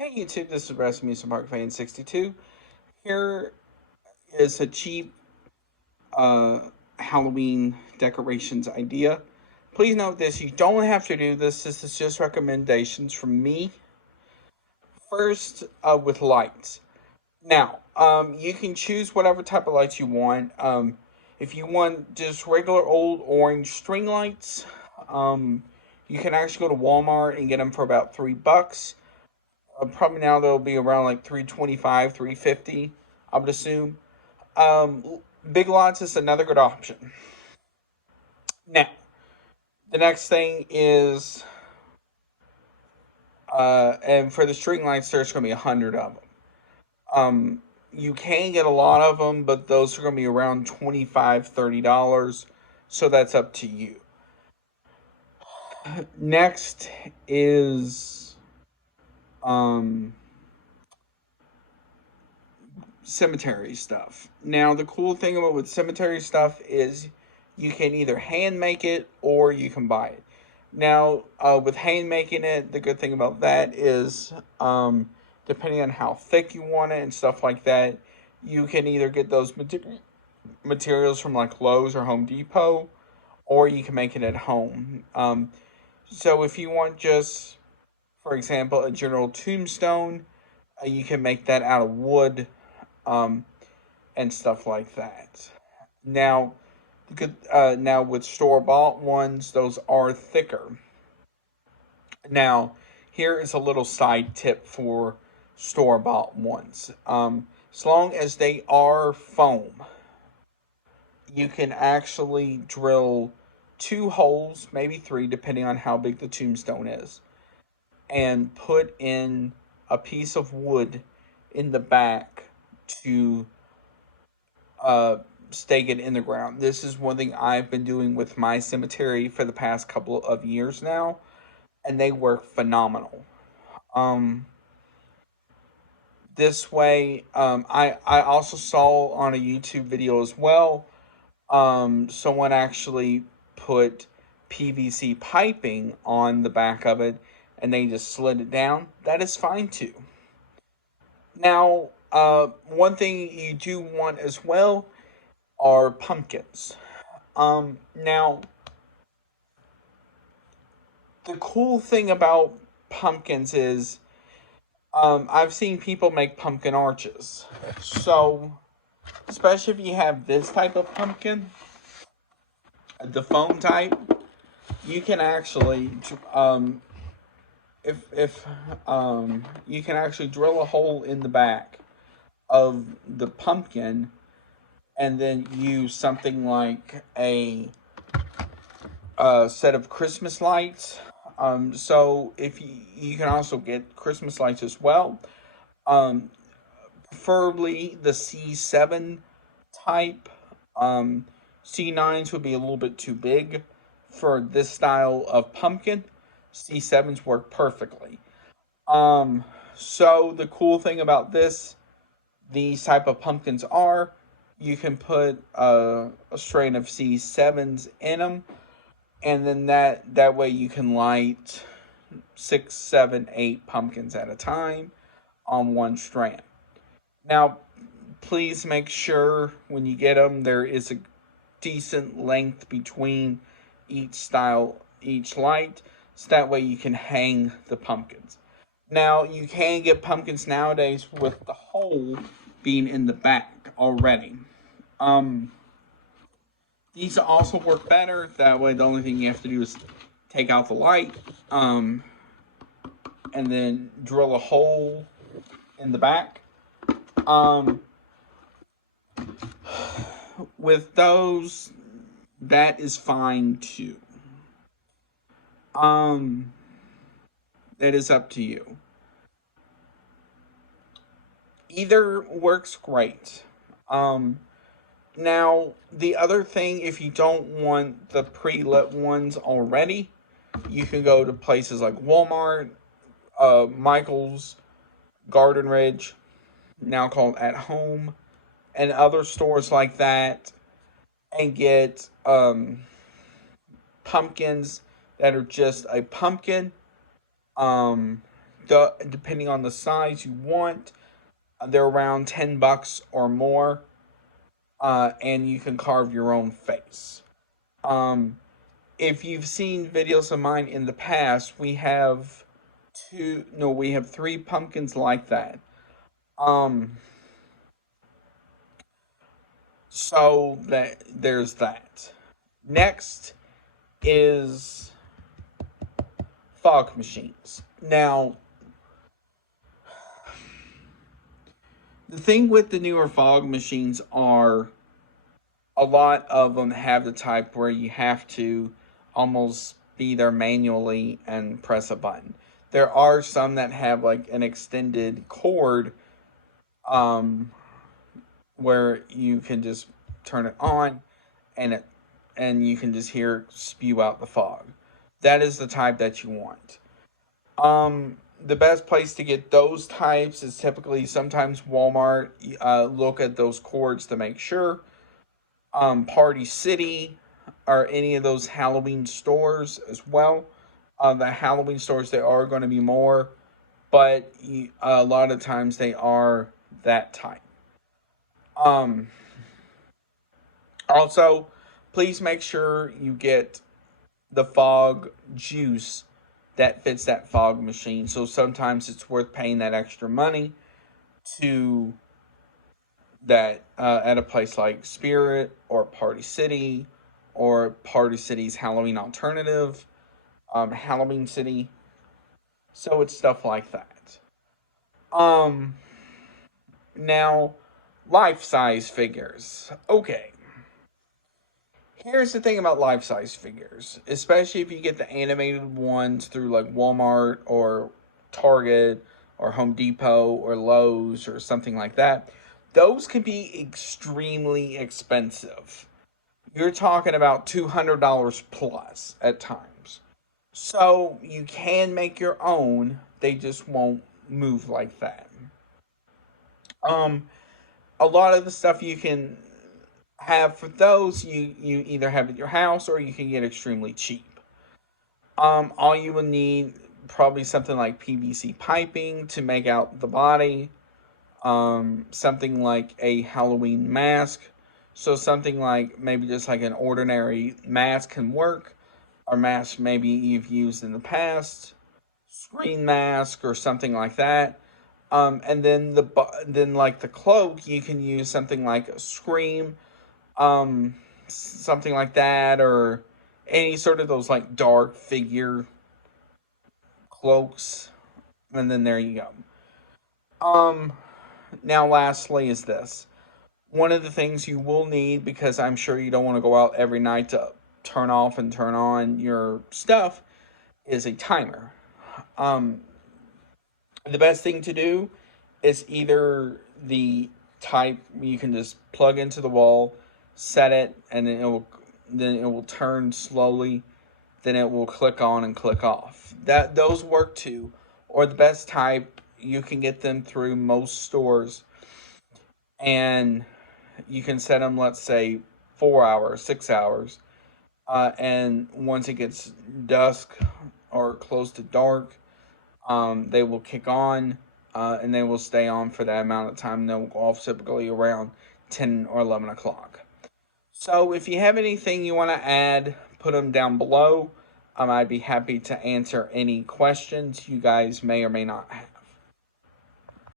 Hey YouTube, this is Rasmussen Park Fan 62. Here is a cheap uh, Halloween decorations idea. Please note this, you don't have to do this. This is just recommendations from me. First, with lights. Now, you can choose whatever type of lights you want. If you want just regular old orange string lights, um, you can actually go to Walmart and get them for about $3. Probably now they'll be around like 325, 350. I would assume. Big lots is another good option. Now, the next thing is, and for the string lights, there's going to be 100 of them. You can get a lot of them, but those are going to be around $25, $30. So that's up to you. Next is um, cemetery stuff. Now, the cool thing about with cemetery stuff is you can either hand make it or you can buy it. Now, with hand making it, the good thing about that is, depending on how thick you want it and stuff like that, you can either get those materials from like Lowe's or Home Depot, or you can make it at home. So if you want just, for example, a general tombstone, you can make that out of wood, um, and stuff like that. Now, now with store bought ones, those are thicker. Now, here is a little side tip for store bought ones. As long as they are foam, you can actually drill two holes, maybe three, depending on how big the tombstone is, and put in a piece of wood in the back to uh, stake it in the ground. This is one thing I've been doing with my cemetery for the past couple of years now, and they work phenomenal. Um, this way, I also saw on a YouTube video as well. Someone actually put PVC piping on the back of it, and they just slid it down. That is fine too. Now, one thing you do want as well are pumpkins. Now, the cool thing about pumpkins is, I've seen people make pumpkin arches. So, especially if you have this type of pumpkin, the foam type, you can actually, if you can actually drill a hole in the back of the pumpkin, and then use something like a set of Christmas lights. So if you can also get Christmas lights as well. Um, Preferably the C7 type. C9s would be a little bit too big for this style of pumpkin. C7s work perfectly. So the cool thing about these type of pumpkins are, you can put a strain of C7s in them, and then that way you can light 6, 7, 8 pumpkins at a time on one strand. Now, please make sure when you get them there is a decent length between each light, so that way you can hang the pumpkins. Now, you can get pumpkins nowadays with the hole being in the back already. Um, these also work better. That way, the only thing you have to do is take out the light, um, and then drill a hole in the back. Um, with those, that is fine too. Um, that is up to you. Either works great. Um, Now, the other thing, if you don't want the pre lit ones already, you can go to places like Walmart, Michael's, Garden Ridge, now called At Home, and other stores like that, and get pumpkins that are just a pumpkin, um, depending on the size you want, they're around $10 or more, and you can carve your own face. Um, if you've seen videos of mine in the past, we have we have three pumpkins like that. Um, so that there's that. Next is fog machines. Now, the thing with the newer fog machines are a lot of them have the type where you have to almost be there manually and press a button. There are some that have like an extended cord, um, where you can just turn it on and you can just hear it spew out the fog. That is the type that you want. The best place to get those types is typically sometimes Walmart. Look at those cords to make sure. Party City or any of those Halloween stores as well. The Halloween stores, there are going to be more, but a lot of times they are that type. Um, Also, please make sure you get the fog juice that fits that fog machine. So sometimes it's worth paying that extra money to that at a place like Spirit or Party City or Party City's Halloween alternative, Halloween City. So it's stuff like that. Um, Now, life size figures. Okay, here's the thing about life size figures, especially if you get the animated ones through like Walmart or Target or Home Depot or Lowe's or something like that. Those can be extremely expensive. You're talking about $200 plus at times. So you can make your own, they just won't move like that. Um, a lot of the stuff you can have for those, you either have at your house or you can get extremely cheap. All you will need probably something like PVC piping to make out the body. Something like a Halloween mask. So something like maybe just like an ordinary mask can work, or mask maybe you've used in the past, screen mask or something like that. And then then like the cloak, you can use something like a Scream, something like that, or any sort of those like dark figure cloaks. And then there you go. Now lastly is this. One of the things you will need, because I'm sure you don't want to go out every night to turn off and turn on your stuff, is a timer. Um, the best thing to do is either the type you can just plug into the wall, set it, and then it will turn slowly. Then it will click on and click off. Those work too. Or the best type, you can get them through most stores, and you can set them, let's say, 4 hours, 6 hours, and once it gets dusk or close to dark, they will kick on, and they will stay on for that amount of time. They'll go off typically around 10 or 11 o'clock. So if you have anything you want to add, put them down below. I'd be happy to answer any questions you guys may or may not have.